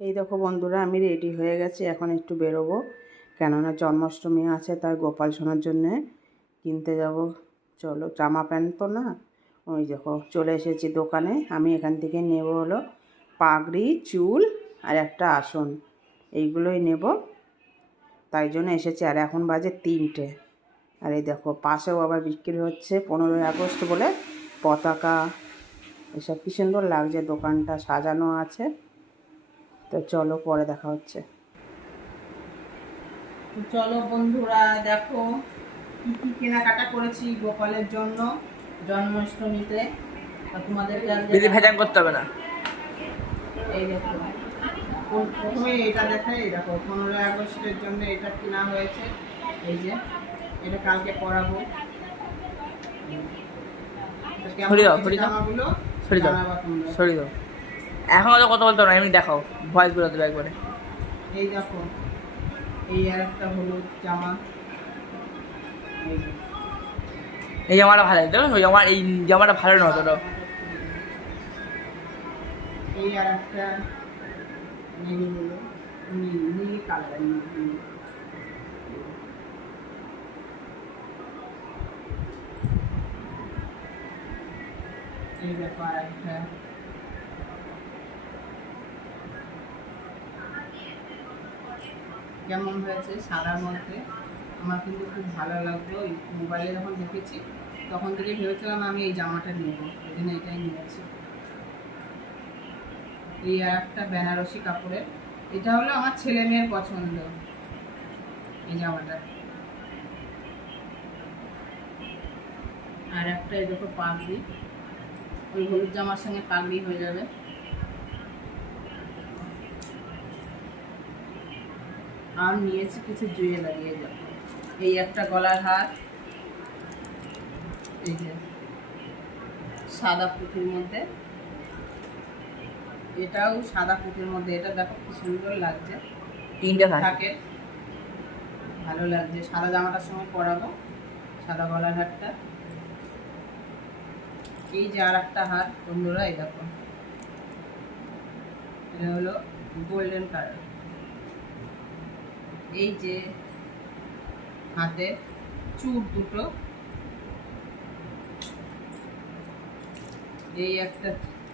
এই দেখো বন্ধুরা, আমি রেডি হয়ে গেছি, এখন একটু বেরোবো, কেননা জন্মাষ্টমী আছে, তাই গোপাল সোনার জন্যে কিনতে যাব। চলো, জামা প্যান্ট তো না, ওই দেখো চলে এসেছি দোকানে। আমি এখান থেকে নেব হলো পাগড়ি, চুল আর একটা আসন, এইগুলোই নেব, তাই জন্য এসেছি। আর এখন বাজে 3টে। আর এই দেখো পাশেও আবার বিক্রি হচ্ছে 15ই আগস্ট বলে পতাকা, এসব কি সুন্দর লাগছে, দোকানটা সাজানো আছে। তো চলো, পরে দেখা হচ্ছে। তো চলো বন্ধুরা, দেখো কী কী কেনাকাটা করেছি গোপালের জন্য জন্মাষ্টমীতে। তোমাদেরকে বেশি ভেজাল করতে হবে না। এই দেখো, প্রথমে এটা দেখাই। এই দেখো 15ই আগস্টের জন্য এটা কেনা হয়েছে। এই যে এটা কালকে পরাবো। জামাগুলো জানাবা তোমরা। সরি দাও, এখন তো কথা বলতে না, এমনি দেখাও, ভয়েস বলে দেবে একবারে। এই দেখো, এই আর একটা হলুদ জামা, এই জামাটা ভালো লাগতো, ওই জামা, এই জামাটা ভালো না তোর। এই আর একটা নীল হলো, নীল কালার, এই দেখো আর একটা। কেমন হয়েছে সাদার মধ্যে? আমার কিন্তু খুব ভালো লাগলো। ওই মোবাইলে যখন দেখেছি তখন থেকে ভেবেছিলাম আমি এই জামাটা নেব, ওই জন্য এটাই নিয়েছি। এই আর একটা বেনারসি কাপড়ের, এটা হলো আমার ছেলে মেয়ের পছন্দ, এই জামাটা। আর একটা এই দেখো পাগড়ি, ওই হলুদ জামার সঙ্গে পাগড়ি হয়ে যাবে। আর নিয়েছি কিছু জুয়েলারি, এই দেখো, এই একটা গলার হার, এই যে সাদা পুঁথির মধ্যে, এটাও সাদা পুঁথির মধ্যে। এটা দেখো কি সুন্দর লাগছে, 3টে থাকে, ভালো লাগছে। সাদা জামাটার সঙ্গে পরাবো, সাদা গলার হারটা। এই যে আর একটা হার বন্ধুরা, এই দেখো, এটা হলো গোল্ডেন কালার। এই যে হাতে চূড় দুটো, এই একটা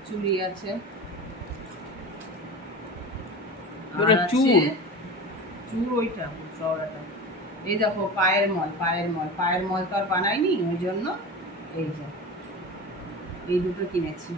চুড়ি আছে, চূড় ওইটা চওড়াটা। এই দেখো পায়ের মল, পায়ের মল তো আর বানাইনি, ওই জন্য এই যে এই দুটো কিনেছি।